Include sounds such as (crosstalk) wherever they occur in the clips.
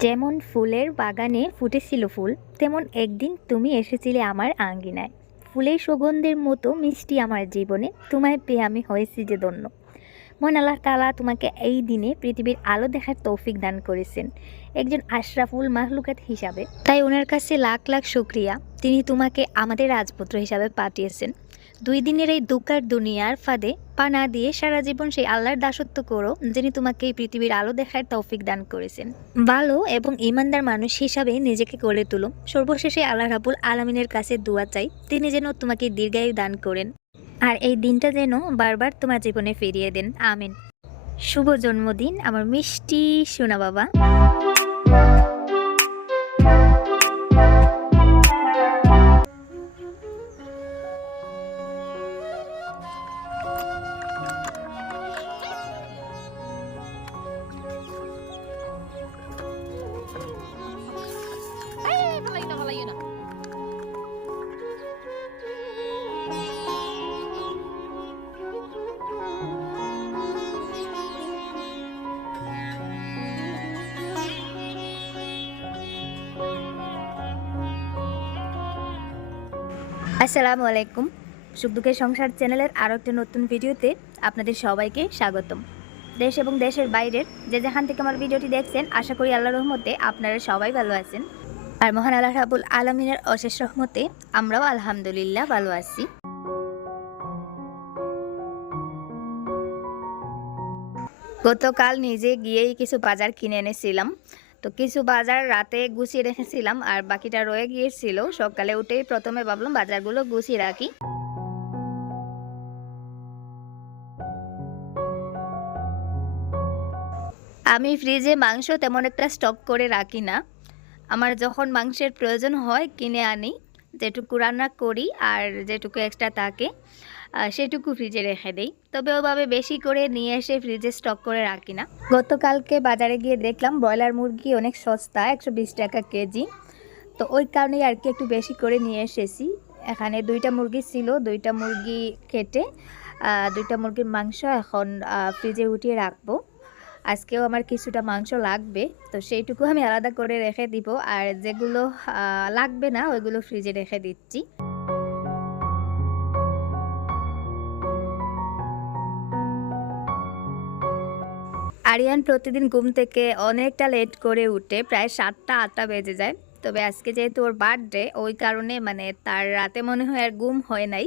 যেমন ফুলের বাগানে ফুটেছিল ফুল, তেমন একদিন তুমি এসেছিলে আমার আঙ্গিনায়। ফুলের সুগন্ধের মতো মিষ্টি আমার জীবনে, তোমায় পেয়ে আমি হয়েছি যে ধন্য। মন আল্লাহ তালা তোমাকে এই দিনে পৃথিবীর আলো দেখার তৌফিক দান করেছেন। একজন আশরাফুল মাহলুকাত হিসাবে। তাই ওনার কাছে লাখ লাখ শুক্রিয়া। তিনি তোমাকে আমাদের রাজপুত্র হিসাবে পাঠিয়েছেন। দুই দিনের এই দুকার দুনিয়ার ফাঁদে পা না দিয়ে সারা জীবন সেই আল্লাহর দাসত্ব করো, যিনি তোমাকে এই পৃথিবীর আলো দেখার তৌফিক দান করেছেন। ভালো এবং ইমানদার মানুষ হিসাবে নিজেকে গড়ে তুলো সর্বশেষে আল্লাহ রাবুল আলমিনের কাছে দোয়া চাই, তিনি যেন তোমাকে দীর্ঘায়ু দান করেন। আর এই দিনটা যেন বারবার তোমার জীবনে ফিরিয়ে দেন। আমিন। শুভ জন্মদিন, আমার মিষ্টি সোনা বাবা। আসসালামু আলাইকুম সুখ দুঃখের সংসার চ্যানেলের আরও একটা নতুন ভিডিওতে আপনাদের সবাইকে স্বাগতম। দেশ এবং দেশের বাইরের যে যেখান থেকে আমার ভিডিওটি দেখছেন, আশা করি আল্লাহ রহমতে আপনারা সবাই ভালো আছেন। আর মহান আল্লাহ রাবুল আলমিনের অশেষ রহমতে আমরাও আলহামদুলিল্লাহ ভালো আছি। গতকাল নিজে গিয়েই কিছু বাজার কিনে এনেছিলাম। তো কিছু বাজার রাতে গুছিয়ে রেখেছিলাম আর বাকিটা রয়ে গিয়েছিল। সকালে উঠেই প্রথমে ভাবলাম বাজারগুলো গুছিয়ে রাখি। আমি ফ্রিজে মাংস তেমন একটা স্টক করে রাখি না। আমার যখন মাংসের প্রয়োজন হয় কিনে আনি, যেটুকু রান্না করি আর যেটুকু এক্সট্রা থাকে। সেটুকু ফ্রিজে রেখে দেই। তবে ওভাবে বেশি করে নিয়ে এসে ফ্রিজে স্টক করে রাখি না। গতকালকে বাজারে গিয়ে দেখলাম ব্রয়লার মুরগি অনেক সস্তা, একশো বিশ টাকা কেজি। তো ওই কারণেই আর কি একটু বেশি করে নিয়ে এসেছি। এখানে দুইটা মুরগি ছিল, দুইটা মুরগি কেটে দুইটা মুরগির মাংস এখন ফ্রিজে উঠিয়ে রাখব। আজকেও আমার কিছুটা মাংস লাগবে, তো সেইটুকু আমি আলাদা করে রেখে দিব। আর যেগুলো লাগবে না, ওইগুলো ফ্রিজে রেখে দিচ্ছি। আরিয়ান প্রতিদিন ঘুম থেকে অনেকটা লেট করে উঠে প্রায় সাতটা, আটটা বেজে যায়। তবে আজকে যেহেতু ওর বার্থডে ওই কারণে মানে তার রাতে মনে হয় আর ঘুম হয় নাই।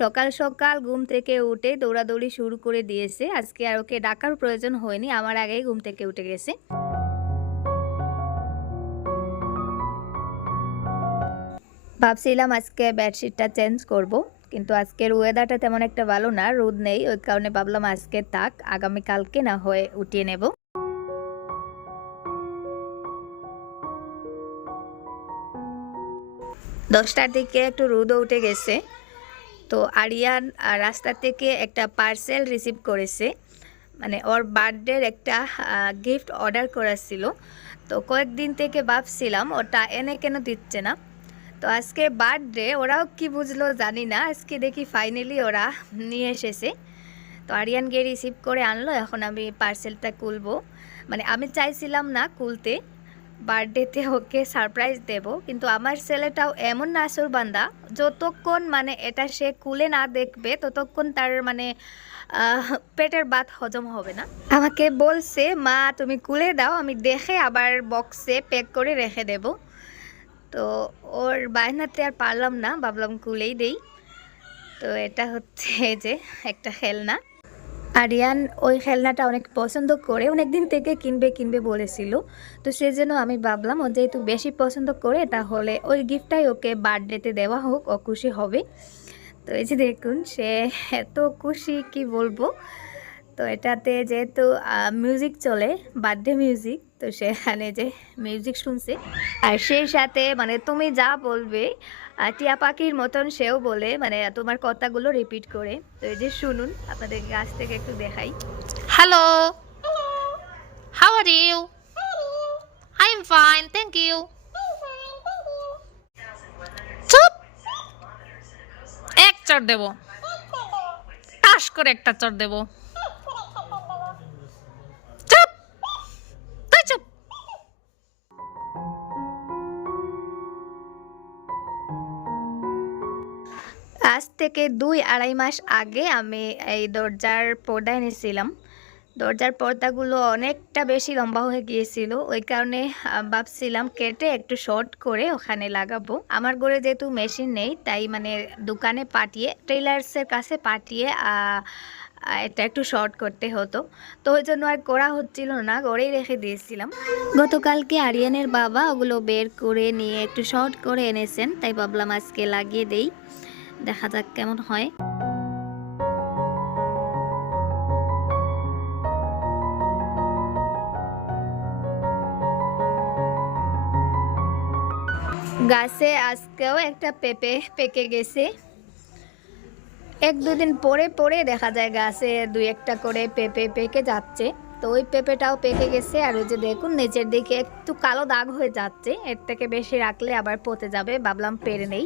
সকাল সকাল ঘুম থেকে উঠে দৌড়াদৌড়ি শুরু করে দিয়েছে। আজকে আর ওকে ডাকার প্রয়োজন হয়নি, আমার আগেই ঘুম থেকে উঠে গেছে। ভাবছিলাম আজকে বেডশিটটা চেঞ্জ করব। কিন্তু আজকের ওয়েদারটা তেমন একটা ভালো না, রোদ নেই, ওই কারণে ভাবলাম আজকে থাক আগামীকালকে না হয়ে উঠিয়ে নেব। দশটার দিকে একটু রোদও উঠে গেছে। তো আরিয়ান রাস্তা থেকে একটা পার্সেল রিসিভ করেছে। মানে ওর বার্থডের একটা গিফট অর্ডার করা ছিল। তো কয়েকদিন থেকে ভাবছিলাম, ওটা এনে কেন দিচ্ছে না? তো আজকে বার্থডে ওরাও কি বুঝলো জানি না। আজকে দেখি ফাইনালি ওরা নিয়ে এসেছে। তো আরিয়ান গিয়ে রিসিভ করে আনলো, এখন আমি পার্সেলটা খুলবো। মানে আমি চাইছিলাম না খুলতে বার্থডেতে ওকে সারপ্রাইজ দেব, কিন্তু আমার ছেলেটাও এমন নাসুর বান্দা, যতক্ষণ মানে এটা সে খুলে না দেখবে, ততক্ষণ তার মানে পেটের ভাত হজম হবে না। আমাকে বলছে, মা, তুমি খুলে দাও, আমি দেখে আবার বক্সে প্যাক করে রেখে দেব। তো ওর বায়নাতে আর পারলাম না, ভাবলাম কুলেই দেই। তো এটা হচ্ছে (laughs) যে একটা খেলনা। আরিয়ান ওই খেলনাটা অনেক পছন্দ করে অনেক দিন থেকে কিনবে কিনবে বলেছিল। তো সেজন্য আমি ভাবলাম, ও যেহেতু বেশি পছন্দ করে, তাহলে ওই গিফটটাই ওকে বার্থডেতে দেওয়া হোক, ও খুশি হবে। তো এই যে দেখুন, সে এত খুশি, কি বলব? তো এটাতে যেহেতু মিউজিক চলে, বার্থডে মিউজিক তো সেখানে যে মিউজিক শুনছে আর সেই সাথে মানে তুমি যা বলবে টিয়া পাখির মতন সেও বলে মানে তোমার কথাগুলো রিপিট করে তো এই যে শুনুন আপনাদের গাছ থেকে একটু দেখাই Hello. How are you? I'm fine, thank you. চুপ এক চড় দেব টাস করে একটা চড় দেব থেকে দুই আড়াই মাস আগে আমি এই দরজার পর্দা এনেছিলাম। দরজার পর্দাগুলো অনেকটা বেশি লম্বা হয়ে গিয়েছিল। ওই কারণে ভাবছিলাম কেটে একটু শর্ট করে ওখানে লাগাবো। আমার ঘরে যেহেতু মেশিন নেই, তাই মানে দোকানে পাঠিয়ে টেলার্সের কাছে পাঠিয়ে এটা একটু শর্ট করতে হতো। তো ওই জন্য আর করা হচ্ছিল না, ঘরেই রেখে দিয়েছিলাম। গতকালকে আরিয়ানের বাবা ওগুলো বের করে নিয়ে একটু শর্ট করে এনেছেন, তাই ভাবলাম আজকে লাগিয়ে দেই। দেখা যাক কেমন হয়। গাছে আজকেও একটা পেঁপে পেকে গেছে। এক দুদিন পরে পরে দেখা যায় গাছে দুই একটা করে পেঁপে পেকে যাচ্ছে। তো ওই পেঁপেটাও পেকে গেছে আর ওই যে দেখুন নিচের দিকে একটু কালো দাগ হয়ে যাচ্ছে। এর থেকে বেশি রাখলে আবার পচে যাবে, ভাবলাম পেরে নেই।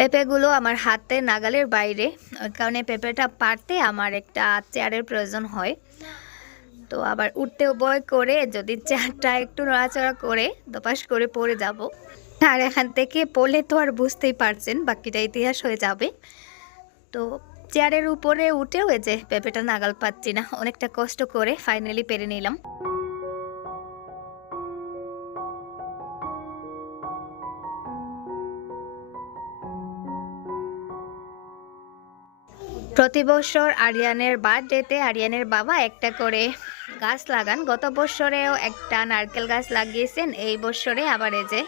পেঁপেগুলো আমার হাতে নাগালের বাইরে, ওই কারণে পেঁপেটা পারতে আমার একটা চেয়ারের প্রয়োজন হয়। তো আবার উঠতে ভয় করে, যদি চেয়ারটা একটু নড়াচড়া করে দপাস করে পড়ে যাব। আর এখান থেকে পড়লে তো আর বুঝতেই পারছেন, বাকিটা ইতিহাস হয়ে যাবে। তো চেয়ারের উপরে উঠেও যে পেঁপেটা নাগাল পাচ্ছি না, অনেকটা কষ্ট করে ফাইনালি পেরে নিলাম। প্রতি বছর আরিয়ানের বার্থডেতে আরিয়ানের বাবা একটা করে গাছ লাগান। গত বছরেও একটা নারকেল গাছ লাগিয়েছেন, এই বছরে আবার এই যে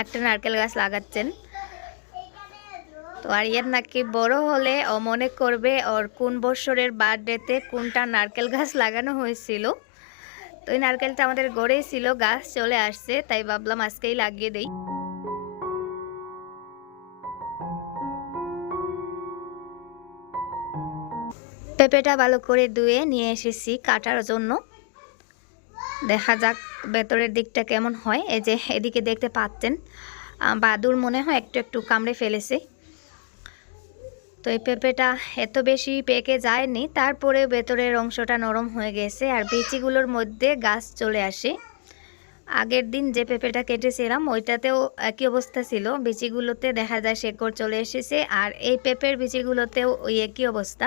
একটা নারকেল গাছ লাগাচ্ছেন। তো আরিয়ান নাকি বড় হলে ও মনে করবে ওর কোন বছরের বার্থডেতে কোনটা নারকেল গাছ লাগানো হয়েছিল। তো এই নারকেলটা আমাদের গড়েই ছিল, গাছ চলে আসছে, তাই ভাবলাম আজকেই লাগিয়ে দেই। পেঁপেটা ভালো করে ধুয়ে নিয়ে এসেছি কাটার জন্য। দেখা যাক ভেতরের দিকটা কেমন হয়। এই যে এদিকে দেখতে পাচ্ছেন বাদুর মনে হয় একটু একটু কামড়ে ফেলেছে। তো এই পেঁপেটা এত বেশি পেকে যায়নি তারপরে ভেতরের অংশটা নরম হয়ে গেছে আর বিচিগুলোর মধ্যে গাছ চলে আসে। আগের দিন যে পেঁপেটা কেটেছিলাম, ওইটাতেও একই অবস্থা ছিল। বিচিগুলোতে দেখা যায় শেকড় চলে এসেছে আর এই পেঁপের বিচিগুলোতেও ওই একই অবস্থা।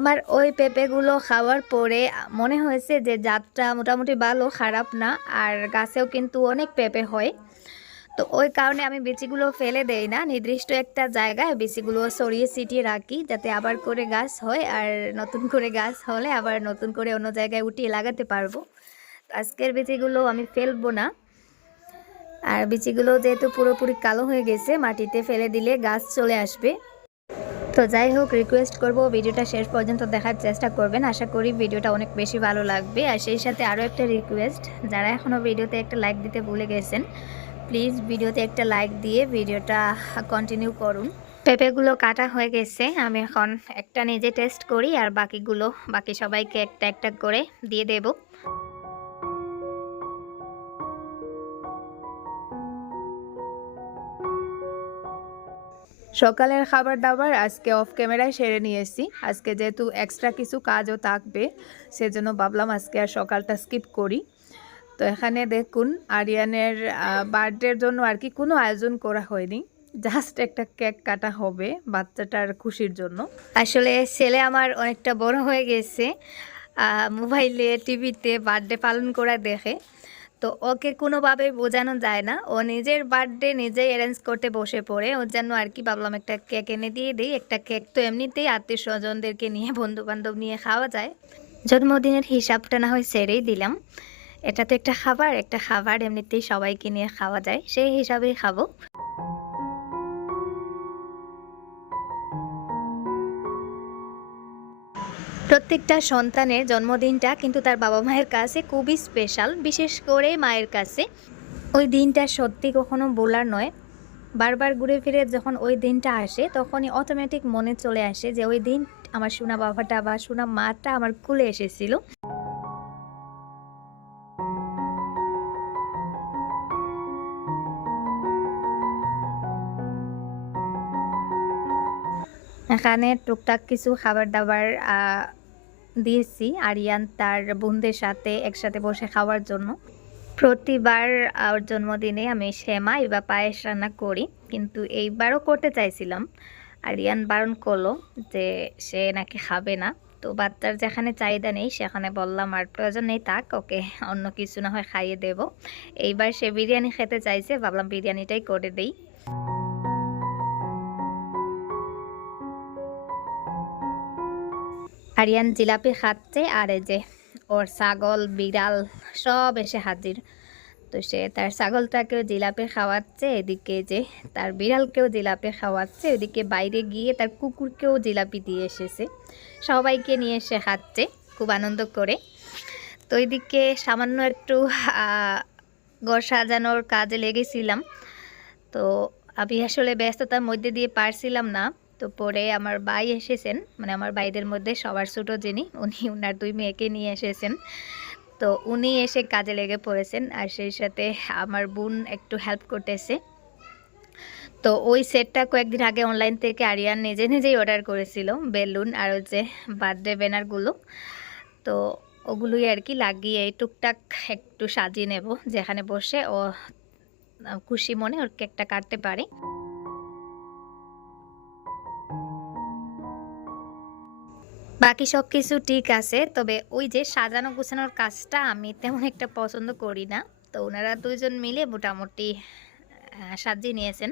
আমার ওই পেঁপেগুলো খাওয়ার পরে মনে হয়েছে যে জাতটা মোটামুটি ভালো, খারাপ না। আর গাছেও কিন্তু অনেক পেঁপে হয়। তো ওই কারণে আমি বিচিগুলো ফেলে দেই না। নির্দিষ্ট একটা জায়গায় বিচিগুলো সরিয়ে ছিটিয়ে রাখি যাতে আবার করে গাছ হয় আর নতুন করে গাছ হলে আবার নতুন করে অন্য জায়গায় উঠিয়ে লাগাতে পারব। আজকের বিচিগুলো আমি ফেলব না। আর বিচিগুলো যেহেতু পুরোপুরি কালো হয়ে গেছে, মাটিতে ফেলে দিলে গাছ চলে আসবে। তো যাই হোক রিকোয়েস্ট করব ভিডিওটা শেষ পর্যন্ত দেখার চেষ্টা করবেন। আশা করি ভিডিওটা অনেক বেশি ভালো লাগবে। আর সেই সাথে আরও একটা রিকোয়েস্ট যারা এখনও ভিডিওতে একটা লাইক দিতে ভুলে গেছেন প্লিজ ভিডিওতে একটা লাইক দিয়ে ভিডিওটা কন্টিনিউ করুন। পেঁপেগুলো কাটা হয়ে গেছে, আমি এখন একটা নিজে টেস্ট করি, আর বাকিগুলো বাকি সবাইকে একটা একটা করে দিয়ে দেবো। সকালের খাবার দাবার আজকে অফ ক্যামেরায় সেরে নিয়েছি আজকে যেহেতু এক্সট্রা কিছু কাজও থাকবে, সেজন্য ভাবলাম আজকে আর সকালটা স্কিপ করি। তো এখানে দেখুন, আরিয়ানের বার্থডের জন্য আর কি কোনো আয়োজন করা হয়নি। জাস্ট একটা কেক কাটা হবে বাচ্চাটার খুশির জন্য। আসলে ছেলে আমার অনেকটা বড় হয়ে গেছে। মোবাইলে টিভিতে বার্থডে পালন করা দেখে। তো ওকে কোনোভাবে বোঝানো যায় না। ও নিজের বার্থডে নিজেই অ্যারেঞ্জ করতে বসে পড়ে। ওর জন্য আর কি ভাবলাম একটা কেক এনে দিয়ে দিই। একটা কেক তো এমনিতেই আত্মীয় স্বজনদেরকে নিয়ে, বন্ধুবান্ধব নিয়ে খাওয়া যায়। জন্মদিনের হিসাবটা না হয় সেরেই দিলাম। এটা তো একটা খাবার একটা খাবার এমনিতেই সবাইকে নিয়ে খাওয়া যায়। সেই হিসাবেই খাব। প্রত্যেকটা সন্তানের জন্মদিনটা কিন্তু তার বাবা মায়ের কাছে খুবই স্পেশাল বিশেষ করে মায়ের কাছে। ওই দিনটা সত্যি কখনো বলার নয়। বারবার ঘুরে ফিরে যখন ওই দিনটা আসে, তখনই অটোমেটিক মনে চলে আসে যে ওই দিন আমার সোনা বাবাটা বা সোনা মাটা আমার কুলে এসেছিল। এখানে টুকটাক কিছু খাবার দাবার দিয়েছি আরিয়ান তার বোনদের সাথে একসাথে বসে খাওয়ার জন্য। প্রতিবার ওর জন্মদিনে আমি সেমাই বা পায়েস রান্না করি, কিন্তু এইবারও করতে চাইছিলাম। আরিয়ান বারণ করল যে সে নাকি খাবে না। তো বাচ্চার যেখানে চাহিদা নেই, সেখানে বললাম, আর প্রয়োজন নেই তাক ওকে, অন্য কিছু না হয় খাইয়ে দেব। এইবার সে বিরিয়ানি খেতে চাইছে, ভাবলাম বিরিয়ানিটাই করে দেই। আরিয়ান জিলাপি খাচ্ছে আর এই যে ওর ছাগল, বিড়াল সব এসে হাজির। তো সে তার ছাগলটাকেও জিলাপি খাওয়াচ্ছে, এদিকে যে তার বিড়ালকেও জিলাপি খাওয়াচ্ছে ওদিকে বাইরে গিয়ে তার কুকুরকেও জিলাপি দিয়ে এসেছে। সবাইকে নিয়ে এসে খাচ্ছে খুব আনন্দ করে। তো এদিকে সামান্য একটু ঘর সাজানোর কাজে লেগেছিলাম। তো আমি আসলে ব্যস্ততার মধ্যে দিয়ে পারছিলাম না। তো পরে আমার ভাই এসেছেন মানে আমার ভাইদের মধ্যে সবার ছোটো যিনি, উনি উনার দুই মেয়েকে নিয়ে এসেছেন। তো উনি এসে কাজে লেগে পড়েছেন আর সেই সাথে আমার বোন একটু হেল্প করতেছে। তো ওই সেটটা কয়েকদিন আগে অনলাইন থেকে আরিয়ান নিজে নিজেই অর্ডার করেছিল, বেলুন আর ওই যে বার্থডে ব্যানারগুলো তো ওগুলোই আর কি লাগিয়ে টুকটাক একটু সাজিয়ে নেব, যেখানে বসে ও খুশি মনে ওর কেকটা কাটতে পারে। বাকি সব কিছু ঠিক আছে, তবে ওই যে সাজানো গুছানোর কাজটা আমি তেমন একটা পছন্দ করি না। তো ওনারা দুইজন মিলে মোটামুটি সাজিয়ে নিয়েছেন।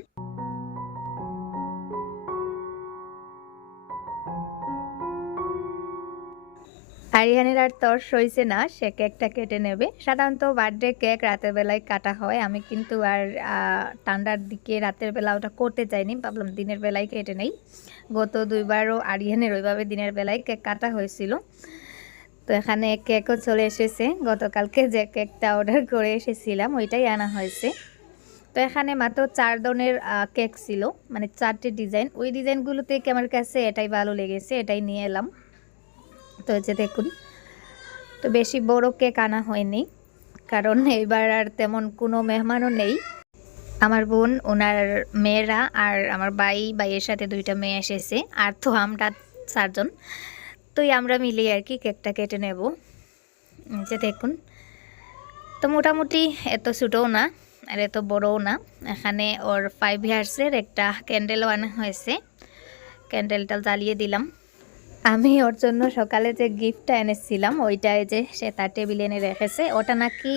আরিয়ানের আর তর সইছে না, সে কেকটা কেটে নেবে। সাধারণত বার্থডে কেক রাতের বেলায় কাটা হয়। আমি কিন্তু আর ঠান্ডার দিকে রাতের বেলা ওটা করতে চাইনি ভাবলাম দিনের বেলায় কেটে নেই। গত দুইবারও আরিয়ানের ওইভাবে দিনের বেলায় কেক কাটা হয়েছিল। তো এখানে কেকও চলে এসেছে। গতকালকে যে কেকটা অর্ডার করে এসেছিলাম, ওইটাই আনা হয়েছে। তো এখানে মাত্র চার ধরনের কেক ছিল। মানে চারটে ডিজাইন। ওই ডিজাইনগুলো থেকে আমার কাছে এটাই ভালো লেগেছে, এটাই নিয়ে এলাম। তো যে দেখুন, তো বেশি বড় কেক আনা হয়নি, কারণ এইবার আর তেমন কোনো মেহমানও নেই। আমার বোন, ওনার মেয়েরা আর আমার ভাই ভাইয়ের সাথে দুইটা মেয়ে এসেছে আর তো আমরা চারজন। তো আমরা মিলিয়ে আর কি কেকটা কেটে নেব। যে দেখুন, তো মোটামুটি এত ছোটও না আর এত বড়ও না। এখানে ওর ফাইভ ইয়ার্সের একটা ক্যান্ডেলও আনা হয়েছে। ক্যান্ডেলটা জ্বালিয়ে দিলাম। আমি ওর জন্য সকালে যে গিফটটা এনেছিলাম ওইটাই যে সে তার টেবিলে এনে রেখেছে ওটা নাকি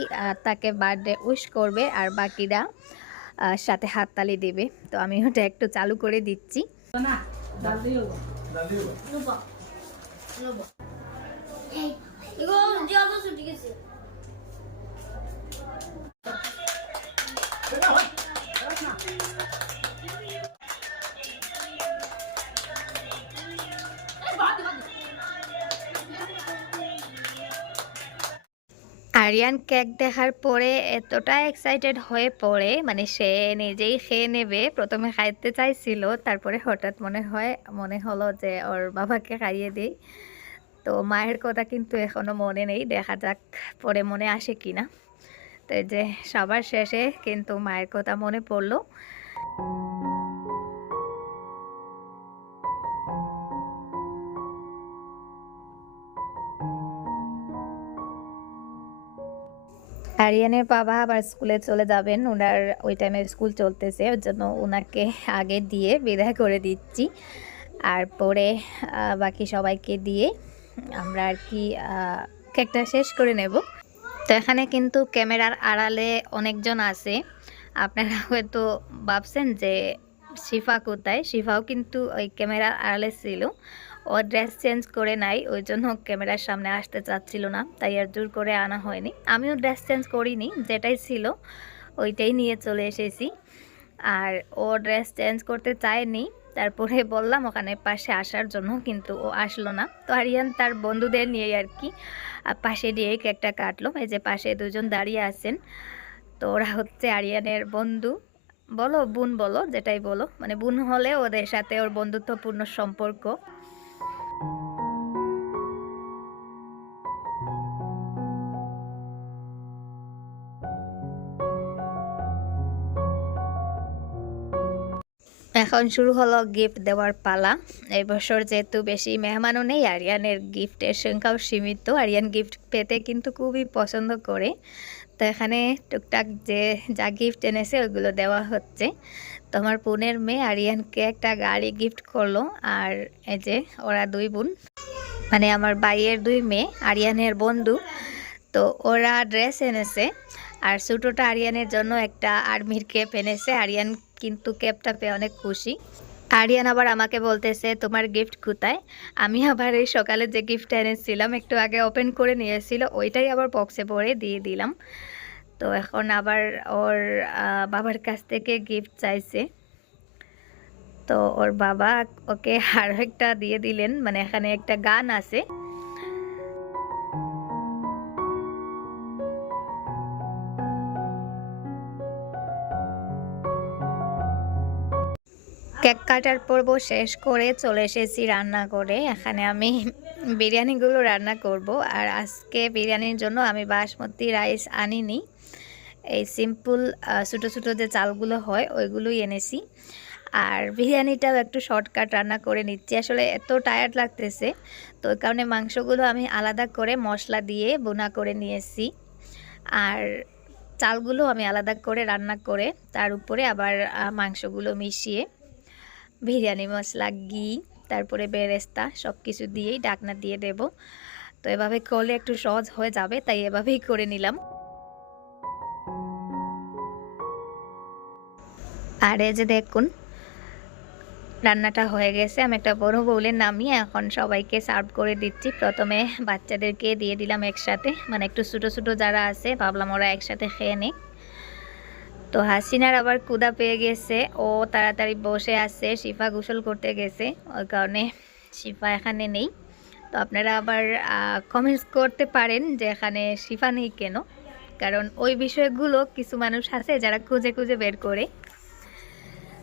তাকে বার্থডে উইশ করবে আর বাকিরা সাথে হাততালি দেবে। তো আমি ওটা একটু চালু করে দিচ্ছি। 이 আরিয়ান কেক দেখার পরে এতটা এক্সাইটেড হয়ে পড়ে মানে সে নিজেই খেয়ে নেবে, প্রথমে খাইতে চাইছিল, তারপরে হঠাৎ মনে হয়, মনে হলো যে ওর বাবাকে খাইয়ে দিই। তো মায়ের কথা কিন্তু এখনও মনে নেই, দেখা যাক পরে মনে আসে কিনা। তো যে সবার শেষে কিন্তু মায়ের কথা মনে পড়ল। আরিয়ানের বাবা আবার স্কুলে চলে যাবেন। ওনার ওই টাইমে স্কুল চলতেছে। ওর জন্য ওনাকে আগে দিয়ে বিদায় করে দিচ্ছি। আর পরে বাকি সবাইকে দিয়ে আমরা আর কি কেকটা শেষ করে নেব। তো এখানে কিন্তু ক্যামেরার আড়ালে অনেকজন আছে। আপনারা হয়তো ভাবছেন যে, শিফা কোথায়? শিফাও কিন্তু ওই ক্যামেরার আড়ালে ছিল। ও ড্রেস চেঞ্জ করে নাই, ওই জন্য ক্যামেরার সামনে আসতে চাচ্ছিল না, তাই আর জোর করে আনা হয়নি। আমিও ড্রেস চেঞ্জ করিনি, যেটাই ছিল, ওইটাই নিয়ে চলে এসেছি। আর ও ড্রেস চেঞ্জ করতে চায়নি, তারপরে বললাম ওখানে পাশে আসার জন্য, কিন্তু ও আসলো না। তো আরিয়ান তার বন্ধুদের নিয়ে আর কি পাশে দিয়ে কেকটা কাটলো। এই যে পাশে দুজন দাঁড়িয়ে আছেন, তো ওরা হচ্ছে আরিয়ানের বন্ধু। বলো, বোন বলো, যেটাই বলো। মানে বোন হলে ওদের সাথে ওর বন্ধুত্বপূর্ণ সম্পর্ক। এখন শুরু হলো গিফট দেওয়ার পালা। এই বছর যেহেতু বেশি মেহমানও নেই, আরিয়ানের গিফটের সংখ্যাও সীমিত। আরিয়ান গিফট পেতে কিন্তু খুবই পছন্দ করে। তো এখানে টুকটাক যে যা গিফট এনেছে, ওইগুলো দেওয়া হচ্ছে। তো আমার বোনের মেয়ে আরিয়ানকে একটা গাড়ি গিফট করল, আর এই যে ওরা দুই বোন। মানে আমার ভাইয়ের দুই মেয়ে, আরিয়ানের বন্ধু। তো ওরা ড্রেস এনেছে, আর ছোটোটা আরিয়ানের জন্য একটা আর্মির ক্যাপ এনেছে। আরিয়ান কিন্তু ক্যাপটা পেয়ে অনেক খুশি। আরিয়ান আবার আমাকে বলতেছে, তোমার গিফট কোথায়? আমি আবার এই সকালে যে গিফট এনেছিলাম, একটু আগে ওপেন করে নিয়েছিল, ওইটাই আবার বক্সে ভরে দিয়ে দিলাম। তো এখন আবার ওর বাবার কাছ থেকে গিফট চাইছে। তো ওর বাবা ওকে আরও একটা দিয়ে দিলেন মানে এখানে একটা গান আছে। কেক কাটার পর্ব শেষ করে চলে এসেছি রান্না করে এখানে আমি বিরিয়ানিগুলো রান্না করব আর আজকে বিরিয়ানির জন্য আমি বাসমতি রাইস আনিনি। এই সিম্পল ছোটো ছোটো যে চালগুলো হয়, ওইগুলোই এনেছি। আর বিরিয়ানিটাও একটু শর্টকাট রান্না করে নিচ্ছি। আসলে এত টায়ার্ড লাগতেছে, তো ওই কারণে মাংসগুলো আমি আলাদা করে মশলা দিয়ে বোনা করে নিয়েছি। আর চালগুলো আমি আলাদা করে রান্না করে, তার উপরে আবার মাংসগুলো মিশিয়ে বিরিয়ানি মশলা, ঘি, তারপরে বেরেস্তা সব কিছু দিয়েই ডাকনা দিয়ে দেব। তো এভাবে করলে একটু সহজ হয়ে যাবে, তাই এভাবেই করে নিলাম। আর এই যে দেখুন, রান্নাটা হয়ে গেছে। আমি একটা বড় বউলে নামিয়ে এখন সবাইকে সার্ভ করে দিচ্ছি। প্রথমে বাচ্চাদেরকে দিয়ে দিলাম একসাথে। মানে একটু ছোটো ছোটো যারা আছে, ভাবলাম ওরা একসাথে খেয়ে নিক তো হাসিনার আবার কুদা পেয়ে গেছে। ও তাড়াতাড়ি বসে আছে, শিফা গোসল করতে গেছে। ওই কারণে শিফা এখানে নেই। তো আপনারা আবার কমেন্টস করতে পারেন যে এখানে শিফা নেই কেন? কারণ ওই বিষয়গুলো কিছু মানুষ আছে যারা খুঁজে খুঁজে বের করে।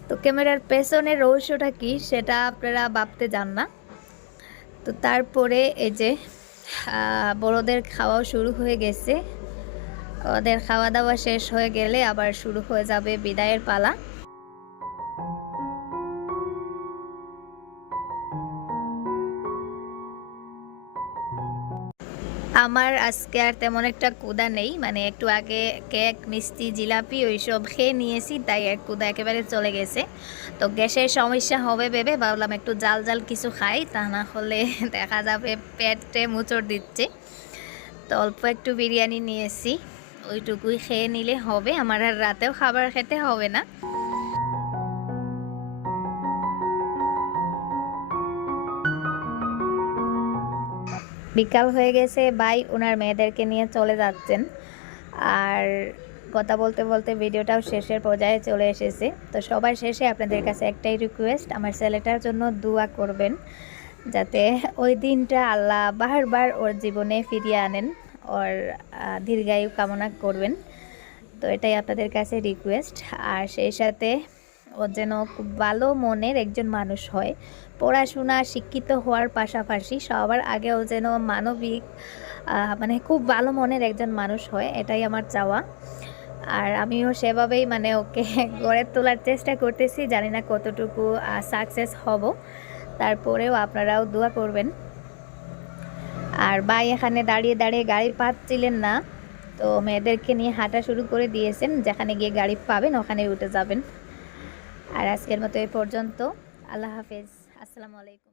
তো ক্যামেরার পেছনের রহস্যটা কি সেটা আপনারা ভাবতে যান না। তো তারপরে এই যে বড়দের খাওয়াও শুরু হয়ে গেছে। ওদের খাওয়া দাওয়া শেষ হয়ে গেলে আবার শুরু হয়ে যাবে বিদায়ের পালা। আমার আজকে আর তেমন একটা কুদা নেই মানে একটু আগে কেক, মিষ্টি, জিলাপি ওইসব খেয়ে নিয়েছি, তাই এক কুদা একেবারে চলে গেছে। তো গ্যাসের সমস্যা হবে ভেবে ভাবলাম একটু জাল জাল কিছু খাই, তা না হলে দেখা যাবে পেটে মুচড় দিচ্ছে। তো অল্প একটু বিরিয়ানি নিয়েছি। ওইটুকুই খেয়ে নিলে হবে, আমার আর রাতেও খাবার খেতে হবে না। বিকাল হয়ে গেছে, ভাই ওনার মেয়েদেরকে নিয়ে চলে যাচ্ছেন। আর কথা বলতে বলতে ভিডিওটাও শেষের পর্যায়ে চলে এসেছে। তো সবার শেষে আপনাদের কাছে একটাই রিকোয়েস্ট আমার ছেলেটার জন্য দোয়া করবেন, যাতে ওই দিনটা আল্লাহ বারবার ওর জীবনে ফিরিয়ে আনেন। ওর দীর্ঘায়ু কামনা করবেন। তো এটাই আপনাদের কাছে রিকোয়েস্ট আর সেই সাথে ও যেন খুব ভালো মনের একজন মানুষ হয়। পড়াশোনা শিক্ষিত হওয়ার পাশাপাশি সবার আগে ও যেন মানবিক মানে খুব ভালো মনের একজন মানুষ হয়, এটাই আমার চাওয়া। আর আমিও সেভাবেই মানে ওকে গড়ে তোলার চেষ্টা করতেছি। জানি না কতটুকু সাকসেস হব। তারপরেও আপনারাও দোয়া করবেন। আর ভাই এখানে দাঁড়িয়ে দাঁড়িয়ে গাড়ি পাচ্ছিলেন না। তো মেয়েদেরকে নিয়ে হাঁটা শুরু করে দিয়েছেন, যেখানে গিয়ে গাড়ি পাবেন ওখানে উঠে যাবেন। আর আজকের মতো এ পর্যন্ত। আল্লাহ হাফেজ। আসসালামু আলাইকুম।